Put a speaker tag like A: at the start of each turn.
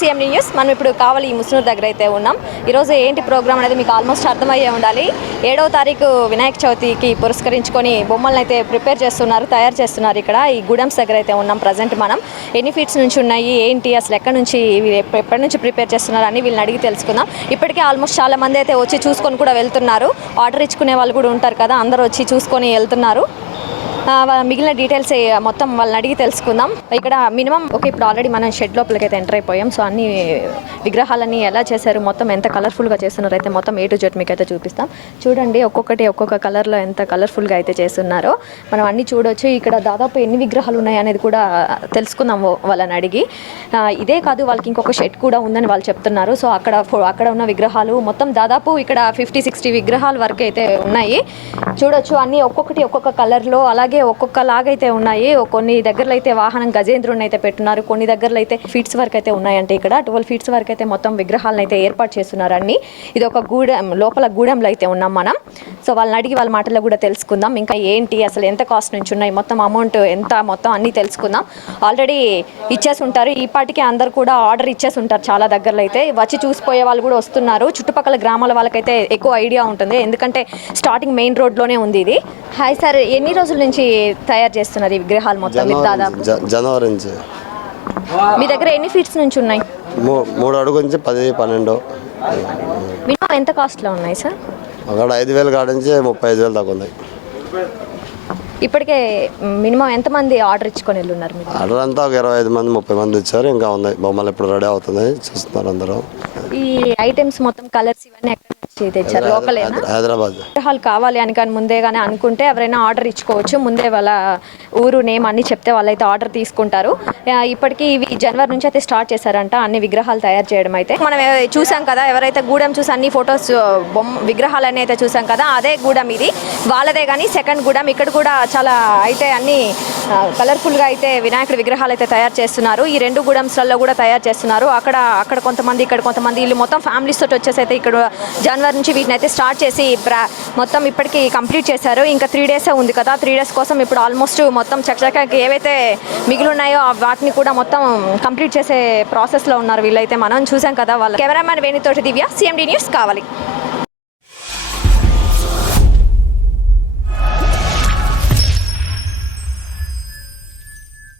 A: CM news. మనం ఇప్పుడు కావాలి ఈ ముస్నూర్ దగ్గర అయితే ఉన్నాం. ఈరోజు ఏంటి ప్రోగ్రామ్ అనేది మీకు ఆల్మోస్ట్ అర్థమయ్యే ఉండాలి. ఏడవ తారీఖు వినాయక చవితికి పురస్కరించుకొని బొమ్మలను అయితే ప్రిపేర్ చేస్తున్నారు తయారు చేస్తున్నారు ఇక్కడ. ఈ గుడమ్స్ దగ్గర అయితే ఉన్నాం ప్రజెంట్ మనం. ఎన్ని ఫీట్స్ నుంచి ఉన్నాయి ఏంటి అసలు ఎక్కడి నుంచి ఎప్పటి నుంచి ప్రిపేర్ చేస్తున్నారు అని వీళ్ళని అడిగి తెలుసుకుందాం. ఇప్పటికే ఆల్మోస్ట్ చాలా మంది అయితే వచ్చి చూసుకొని కూడా వెళ్తున్నారు. ఆర్డర్ ఇచ్చుకునే వాళ్ళు కూడా ఉంటారు కదా అందరూ వచ్చి చూసుకొని వెళ్తున్నారు. మిగిలిన డీటెయిల్స్ మొత్తం వాళ్ళని అడిగి తెలుసుకుందాం. ఇక్కడ మినిమం ఓకే ఇప్పుడు ఆల్రెడీ మనం షెడ్ లోపలికి అయితే ఎంటర్ అయిపోయాం. సో అన్ని విగ్రహాలన్నీ ఎలా చేశారు మొత్తం ఎంత కలర్ఫుల్గా చేస్తున్నారు అయితే మొత్తం ఏ టు జెడ్ మీకు అయితే చూపిస్తాం. చూడండి ఒక్కొక్కటి ఒక్కొక్క కలర్లో ఎంత కలర్ఫుల్గా అయితే చేస్తున్నారో. మనం అన్ని చూడొచ్చు. ఇక్కడ దాదాపు ఎన్ని విగ్రహాలు ఉన్నాయి అనేది కూడా తెలుసుకుందాం వాళ్ళని అడిగి. ఇదే కాదు వాళ్ళకి ఇంకొక షెడ్ కూడా ఉందని వాళ్ళు చెప్తున్నారు. సో అక్కడ అక్కడ ఉన్న విగ్రహాలు మొత్తం దాదాపు ఇక్కడ ఫిఫ్టీ సిక్స్టీ విగ్రహాల వరకు అయితే ఉన్నాయి. చూడొచ్చు అన్ని ఒక్కొక్కటి ఒక్కొక్క కలర్లో అలాగే ఒక్కొక్క ఒక్కొక్కలాగైతే ఉన్నాయి. కొన్ని దగ్గరలో అయితే వాహనం గజేంద్రుని అయితే పెట్టున్నారు. కొన్ని దగ్గరలో అయితే ఫీట్స్ వరకు అయితే ఉన్నాయంటే ఇక్కడ ట్వెల్వ్ ఫీట్స్ వరకు అయితే మొత్తం విగ్రహాలను అయితే ఏర్పాటు చేస్తున్నారు అన్ని. ఇది ఒక గూడెం లోపల గూడెంలో అయితే ఉన్నాం మనం. సో వాళ్ళని అడిగి వాళ్ళ మాటల్లో కూడా తెలుసుకుందాం. ఇంకా ఏంటి అసలు ఎంత కాస్ట్ నుంచి ఉన్నాయి మొత్తం అమౌంట్ ఎంత మొత్తం అన్నీ తెలుసుకుందాం. ఆల్రెడీ ఇచ్చేసి ఉంటారు. ఈ పాటికి అందరు కూడా ఆర్డర్ ఇచ్చేసి ఉంటారు చాలా దగ్గరలో అయితే వచ్చి చూసిపోయే వాళ్ళు కూడా వస్తున్నారు. చుట్టుపక్కల గ్రామాల వాళ్ళకైతే ఎక్కువ ఐడియా ఉంటుంది. ఎందుకంటే స్టార్టింగ్ మెయిన్ రోడ్లోనే ఉంది ఇది. హాయ్ సార్ ఎన్ని రోజుల నుంచి తయారు చేస్తున్నారు ఈ విగ్రహాలు మొత్తం మీరు
B: జనవరి
A: దాదాపు?
B: నుంచి- జనవరి నుంచి.
A: మీ దగ్గర ఎన్ని ఫీట్స్ నుంచి ఉన్నాయి?
B: మూడు అడుగు నుంచి పది పన్నెండు.
A: మినిమం ఎంత కాస్ట్లో ఉన్నాయి సార్?
B: అక్కడ ఐదు వేలు కాడ నుంచి ముప్పై ఐదు వేలు దాకా ఉన్నాయి.
A: ఇప్పటికే మినిమం ఎంతమంది ఆర్డర్ ఇచ్చుకొని వెళ్ళున్నారు మీరు?
B: ఆర్డర్ అంతా ఒక ఇరవై ఐదు మంది ముప్పై మంది ఇచ్చారు. ఇంకా ఉన్నాయి. బొమ్మలు ఇప్పుడు రెడీ అవుతున్నాయి. చూస్తున్నారు అందరూ.
A: ఈ ఐటమ్స్ మొత్తం కలర్స్ ఇవన్నీ ఎక్కడ నుంచి తెచ్చారు
B: హైదరాబాద్
A: విగ్రహాలు కావాలి అని కానీ ముందే కానీ అనుకుంటే ఎవరైనా ఆర్డర్ ఇచ్చుకోవచ్చు. ముందే వాళ్ళ ఊరు నేమ్ అన్ని చెప్తే వాళ్ళైతే ఆర్డర్ తీసుకుంటారు. ఇప్పటికీ ఇవి జనవరి నుంచి అయితే స్టార్ట్ చేశారంట అన్ని విగ్రహాలు తయారు చేయడం అయితే. మనం చూసాం కదా ఎవరైతే గూడెం చూసి అన్ని ఫొటోస్ బొమ్మ విగ్రహాలన్నీ అయితే చూసాం కదా అదే గూడెం ఇది. వాళ్ళదే కానీ సెకండ్ గూడెం. ఇక్కడ కూడా చాలా అయితే అన్ని కలర్ఫుల్గా అయితే వినాయకుడి విగ్రహాలు అయితే తయారు చేస్తున్నారు. ఈ రెండు గూడెంస్లలో కూడా తయారు చేస్తున్నారు. అక్కడ అక్కడ కొంతమంది ఇక్కడ కొంతమంది వీళ్ళు మొత్తం ఫ్యామిలీస్ తోటి వచ్చేసి అయితే ఇక్కడ జనవరి నుంచి వీటిని అయితే స్టార్ట్ చేసి మొత్తం ఇప్పటికి కంప్లీట్ చేశారు. ఇంకా త్రీ డేసే ఉంది కదా. త్రీ డేస్ కోసం ఇప్పుడు ఆల్మోస్ట్ మొత్తం చక్కగా ఏవైతే మిగిలి ఉన్నాయో వాటిని కూడా మొత్తం కంప్లీట్ చేసే ప్రాసెస్లో ఉన్నారు వీళ్ళైతే. మనం చూసాం కదా వాళ్ళ కెమెరామ్యాన్ వేణితోటి దివ్య సిఎండి న్యూస్ కావాలి.